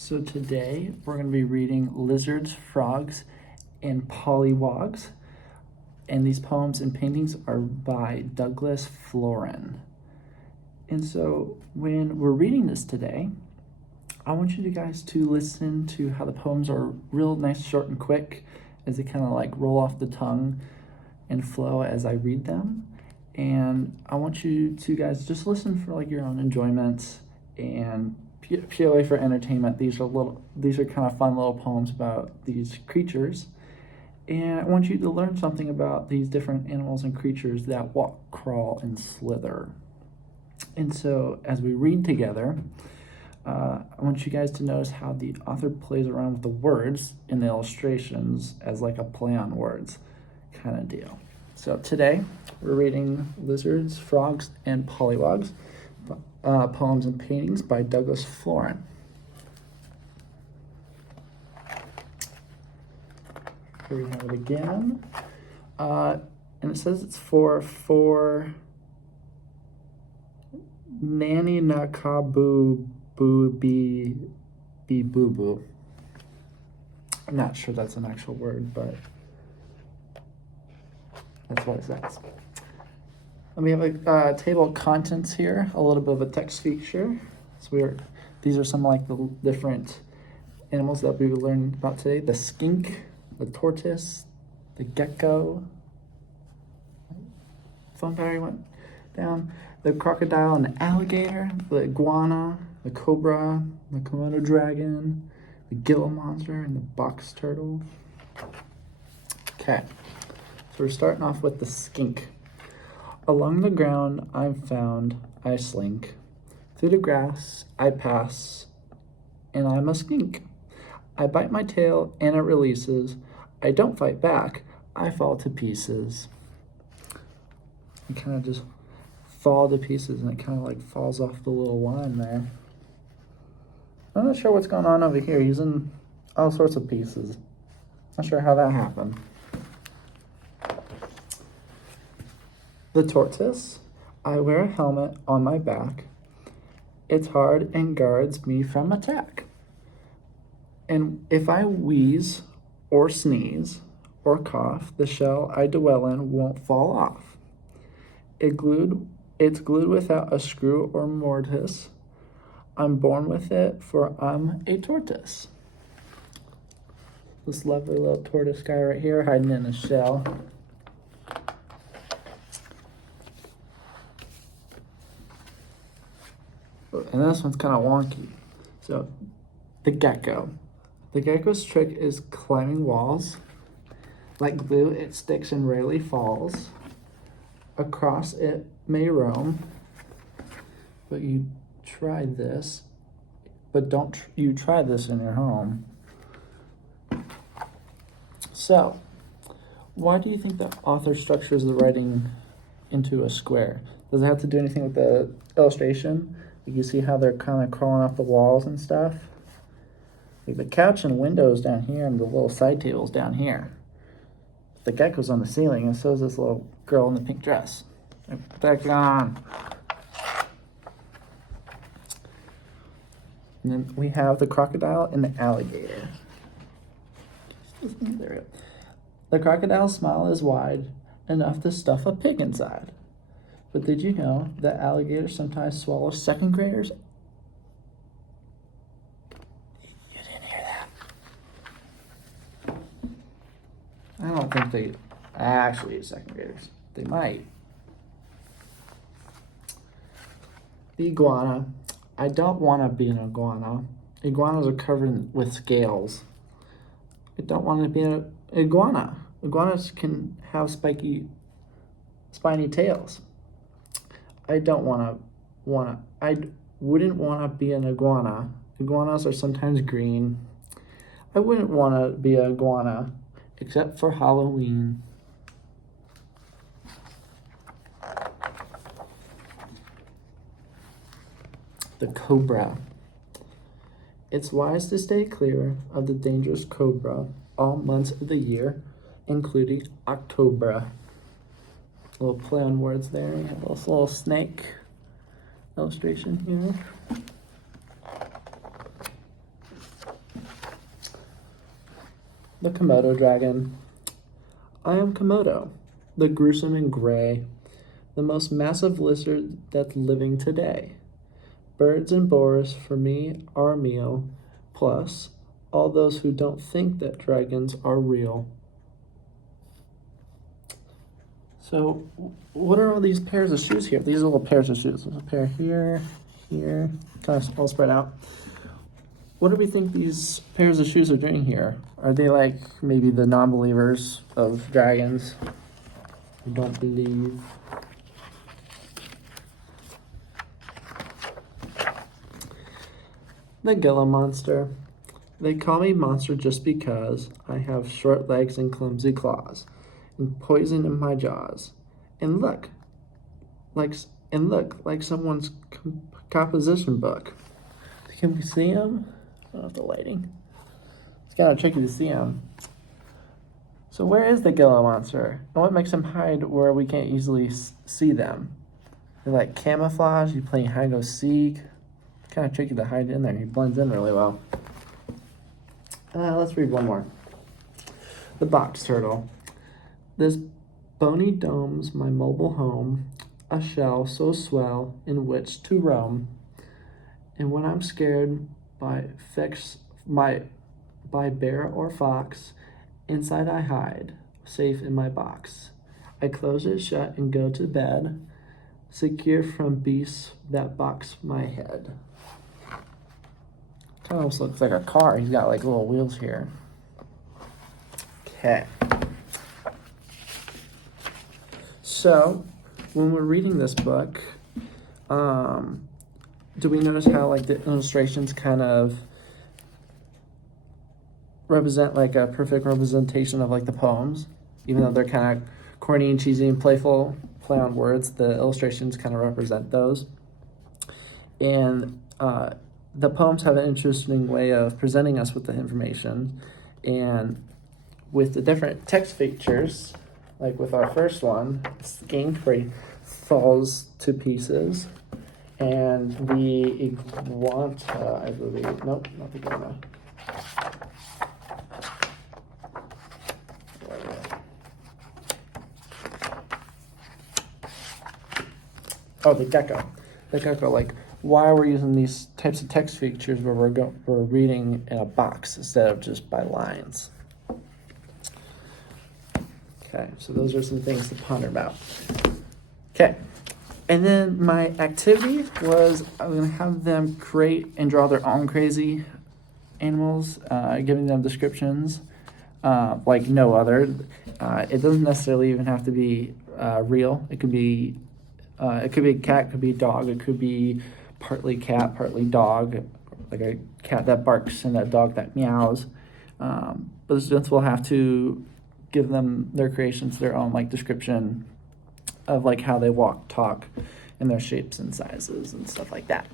So today we're going to be reading Lizards, Frogs, and Pollywogs. And these poems and paintings are by Douglas Florin. And so when we're reading this today, I want you guys to listen to how the poems are real nice, short, and quick as they kind of like roll off the tongue and flow as I read them. And I want you to guys just listen for like your own enjoyment and purely for entertainment. These are kind of fun little poems about these creatures. And I want you to learn something about these different animals and creatures that walk, crawl, and slither. And so as we read together, I want you guys to notice how the author plays around with the words in the illustrations as like a play on words kind of deal. So today we're reading Lizards, Frogs, and Pollywogs, poems and paintings by Douglas Florin. Here we have it again. And it says it's for Nanny Nakabu Boo Bee Boo Boo. I'm not sure that's an actual word, but that's what it says. And we have a table of contents here, a little bit of a text feature. So these are some like the different animals that we will learn about today. The skink, the tortoise, the gecko. Phone battery went down. The crocodile and the alligator, the iguana, the cobra, the Komodo dragon, the Gila monster, and the box turtle. Okay, so we're starting off with the skink. Along the ground I'm found, I slink. Through the grass I pass, and I'm a skink. I bite my tail and it releases. I don't fight back, I fall to pieces. I kind of just fall to pieces and it kind of like falls off the little line there. I'm not sure what's going on over here. He's in all sorts of pieces. Not sure how that happened. The tortoise, I wear a helmet on my back. It's hard and guards me from attack. And if I wheeze or sneeze or cough, the shell I dwell in won't fall off. It's glued without a screw or mortise. I'm born with it, for I'm a tortoise. This lovely little tortoise guy right here hiding in a shell. And this one's kind of wonky. So, the gecko. The gecko's trick is climbing walls. Like glue, it sticks and rarely falls. Across it may roam. But you try this. But don't you try this in your home. So, why do you think the author structures the writing into a square? Does it have to do anything with the illustration? You see how they're kind of crawling off the walls and stuff? Like the couch and windows down here and the little side tables down here. The gecko's on the ceiling and so is this little girl in the pink dress. Back on. And then we have the crocodile and the alligator. There we go. The crocodile's smile is wide enough to stuff a pig inside. But did you know that alligators sometimes swallow second graders? You didn't hear that. I don't think they actually eat second graders. They might. The iguana. I don't want to be an iguana. Iguanas are covered with scales. I don't want to be an iguana. Iguanas can have spiny tails. I wouldn't want to be an iguana. Iguanas are sometimes green. I wouldn't want to be an iguana, except for Halloween. The cobra. It's wise to stay clear of the dangerous cobra all months of the year, including October. A little play on words there. You have this little snake illustration here. The Komodo dragon. I am Komodo, the gruesome and gray, the most massive lizard that's living today. Birds and boars for me are a meal, plus all those who don't think that dragons are real. So, what are all these pairs of shoes here? These are little pairs of shoes. There's a pair here, here, kind of all spread out. What do we think these pairs of shoes are doing here? Are they like maybe the non-believers of dragons who don't believe? The Gila monster. They call me monster just because I have short legs and clumsy claws, and poison in my jaws. And look, like someone's composition book. Can we see them? I don't know if the lighting. It's kind of tricky to see them. So where is the Gila monster? And what makes them hide where we can't easily see them? They're like camouflage. You playing hide and go seek. Kind of tricky to hide in there. He blends in really well. Let's read one more. The box turtle. This bony dome's my mobile home, a shell so swell in which to roam. And when I'm scared by bear or fox, inside I hide, safe in my box. I close it shut and go to bed, secure from beasts that box my head. Kind of almost looks like a car. He's got like little wheels here. Okay. So, when we're reading this book, do we notice how like the illustrations kind of represent like a perfect representation of like the poems? Even though they're kind of corny and cheesy and playful, play on words, the illustrations kind of represent those. And the poems have an interesting way of presenting us with the information. And with the different text features, like with our first one, Skink falls to pieces. And the iguana, I believe, nope, not the iguana. Oh, the gecko. The gecko, like, why we're using these types of text features where we're reading in a box instead of just by lines. Okay, so those are some things to ponder about. Okay, and then my activity was I'm going to have them create and draw their own crazy animals, giving them descriptions like no other. It doesn't necessarily even have to be real. It could be a cat, it could be a dog, it could be partly cat, partly dog, like a cat that barks and a dog that meows. But the students will have to give them their creations their own like description of like how they walk, talk, and their shapes and sizes and stuff like that.